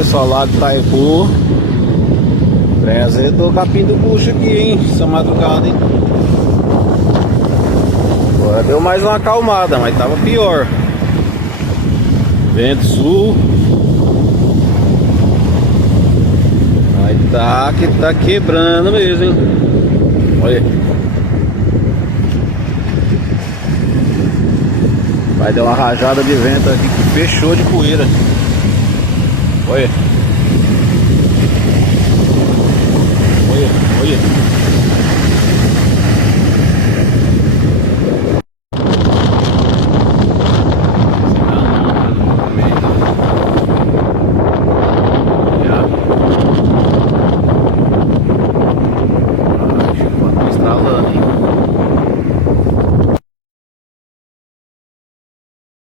pessoal, Lago Itaipu. Do capim do bucho aqui, hein? Essa madrugada, hein? Agora deu mais uma acalmada, mas tava pior. Vento sul. Mas tá que tá quebrando mesmo, hein? Olha. Vai dar uma rajada de vento aqui que fechou de poeira. Olha. Olha.